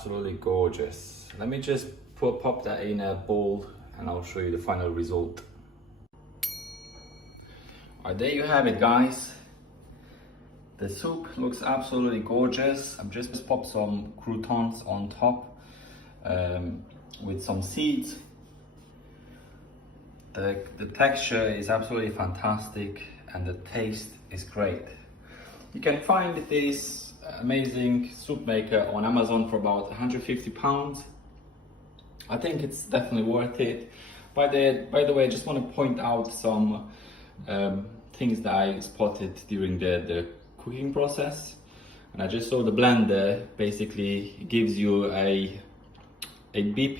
Absolutely gorgeous. Let me just pop that in a bowl and I'll show you the final result. Alright, there you have it, guys. The soup looks absolutely gorgeous. I've just popped some croutons on top with some seeds. The texture is absolutely fantastic and the taste is great. You can find this amazing soup maker on Amazon for about £150. I think it's definitely worth it. By the way, I just want to point out some things that I spotted during the cooking process. And I just saw the blender basically gives you a beeping